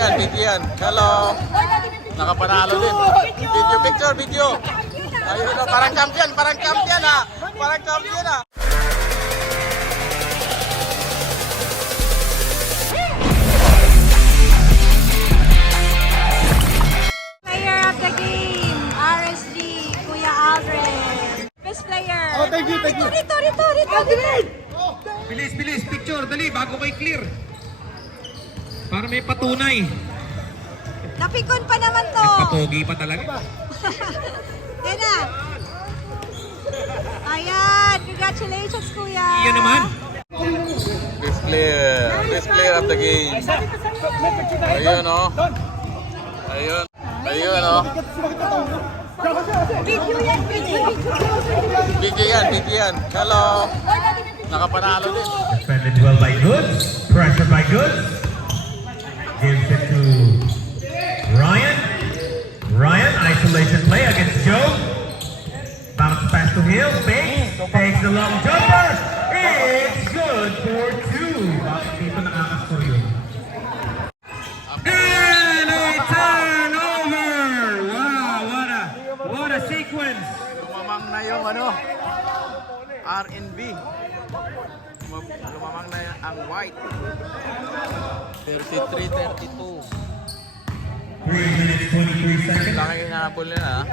Video yan. Hello. Nakapanalo din. Video, picture, video. Ayun na, parang champion ha. Parang champion ha. Player of the game, RSG, Kuya Aldrin. Best player. Oh, thank you. Rito. Bilis, picture, dali, bago kay clear. Para may patunay. Napikon pa naman to. Patogi pa talaga. Yan na. Ayan, congratulations Kuya. Iyan naman. Best player of the game. Ayun o. Ayun o. Video yan. Hello. Nakapanalo din. Defended well by Goods. Pressure by Goods. Gives it to Ryan. Ryan, isolation play against Joe. Bounce pass to Hill. Takes the long jumper. It's good for two. Bakit dito nakakascore yun? And a turnover! Wow, what a sequence! Lumamang na yung R&B. Lumamang na ang white. 33-32. 3 minutes, 23 seconds. Laki yung nahabol nila ha.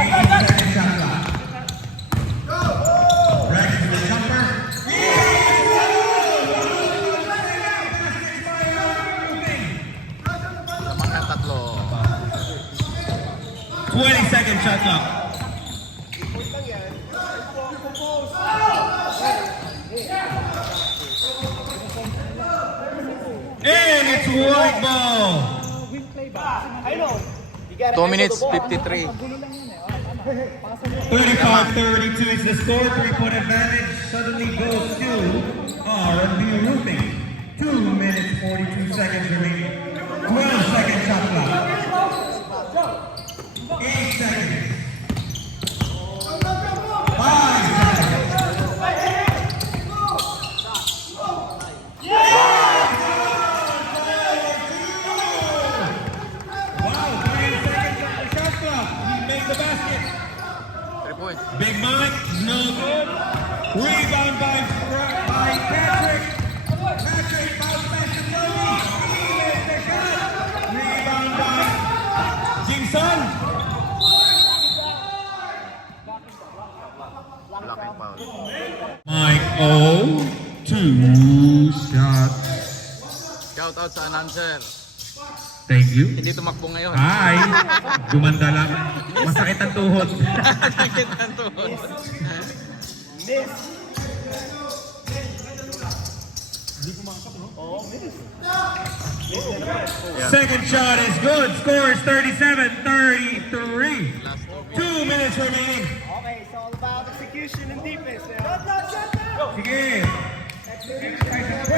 18 seconds shot clock. Rex to the jumper. Lumamang na tatlo. 20 second shot clock. And it's white ball. 2 minutes 53. 35-32 is the score. 3-point advantage suddenly goes to R&B Roofing. 2 minutes 42 seconds remaining. 12 second shot clock. 8 seconds. 5 seconds. Wow, 3 seconds on the shot clock. He made the basket. 3 points. Big Mike, no good. Rebound by Patrick. Patrick, bounce back to Tony. He missed the shot. Rebound by Jimson. Blocking foul. Mike, 2 shots. Shout out sa announcer. Thank you. Hindi tumakbo ngayon. Ay, gumanda lang. Masakit ang tuhod. Sakit ang tuhod. Second shot is good. Score is 37-33. 2 minutes remaining. Okay, it's all about execution and defense. Sige. 20 seconds.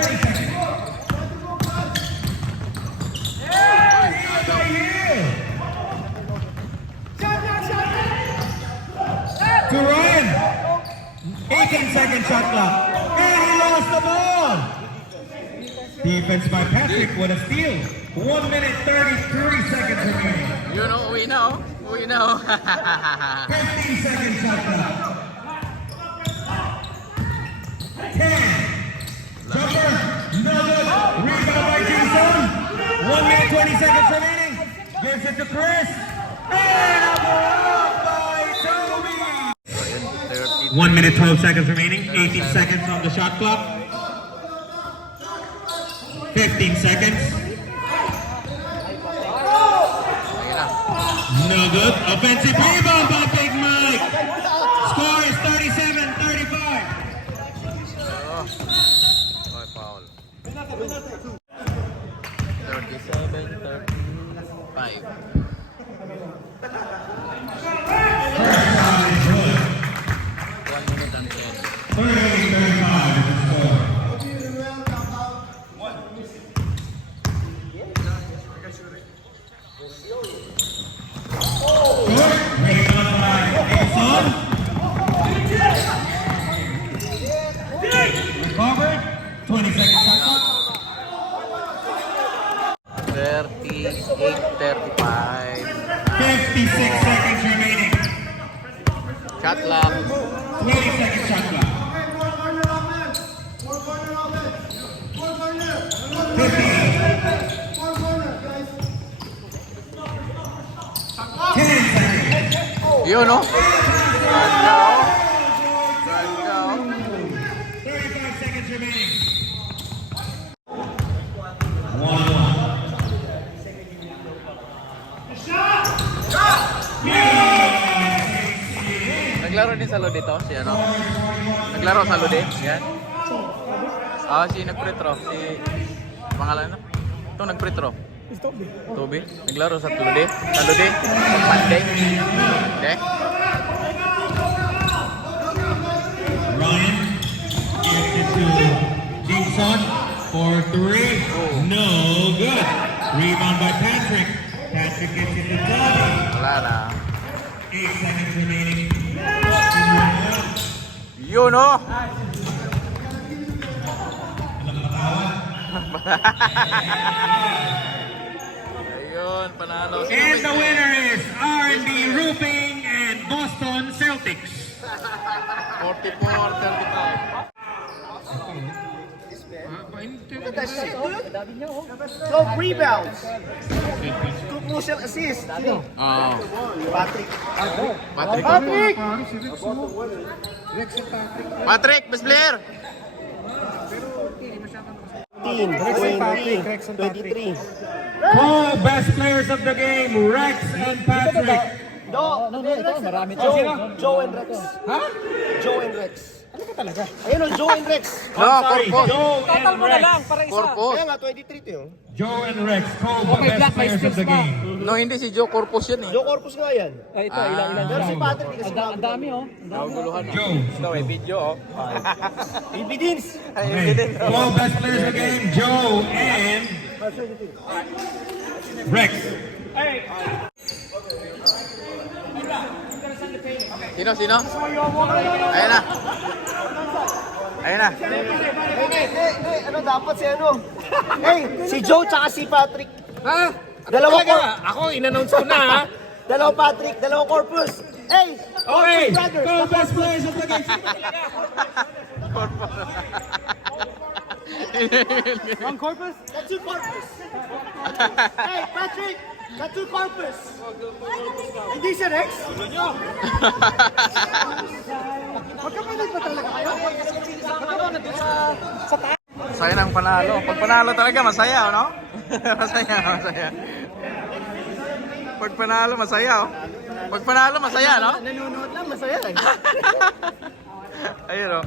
To Ryan. 18 second shot clock. And he lost the ball. Defense by Patrick. What a steal. 1 minute 33 seconds remaining. You know, we know. 15 second shot clock. 10. Jumper. No good. Rebound by Jason. 1 minute 20 seconds remaining. Gives it to Chris. And a block by Toby. 1 minute 12 seconds remaining. 18 seconds on the shot clock. 15 seconds. No good. Offensive rebound by Big Mike. Score is 37-35. Okay, foul. 37-35. First shot is good. 1 minute and 10. 38-35 is the score. Short. Rebound by Jason. Recovered. 20 seconds shot clock. There. 38-35. 56 seconds remaining. Shot clock. 20 seconds shot clock. 50. 10 seconds. Yun, no? Ganda, oh. Ganda, oh. 35 seconds remaining. 1-1. Naglaro din sa Lode to, si ano? Naglaro sa Lode, yan. Ah, si nag-free throw, si pangalan na? Ito nag-free throw. Toby. Naglaro sa Lode. Sa Lode, Monday. Okay. Ryan gives it to Jason for 3. No good. Rebound by Patrick. Patrick gets it to Toby. Wala na. 8 seconds remaining. Yun, no? Ayun, panalo. And the winner is R&B Roofing and Boston Celtics. 44-35. 12 rebounds. 2 crucial assists. Sino? Ah, Patrick. Patrick. Patrick! Patrick, best player. 23. Co-best players of the game, Rex and Patrick. Joe and Rex. Ha? Joe and Rex. Ano ka talaga? Ayun o, Joe and Rex. No, Sorry, Corpus. Joe and Rex. Corpus. Kaya nga, 23 to yun. Joe and Rex, co-best players of the game. No, hindi si Joe Corpus yan eh. Joe Corpus nga yan. Ilan. Pero si Patrick, hindi kasi ang dami. Joe. Ibidins. Okay. Co-best players of the game, Joe and Rex. Sino? Ayan na. Ayan na. Ano dapat si ano? Hey, si Joe tsaka si Patrick. Ha? Dalawa ko. Ako, in-announce ko na ha. Dalawa Patrick, dalawa Corpus. Hey, Okay, Corpus brothers. co-best players of the game. One Corpus? That's two Corpus. Hey, Patrick, that's two Corpus. Hindi si Rex? Magkapatid ba talaga kayo? Masaya ng panalo. Pag panalo talaga, masaya, no? Masaya. Pag panalo, masaya, oh. Pag panalo, masaya, no? Nanonood lang, masaya eh. Ayun, oh.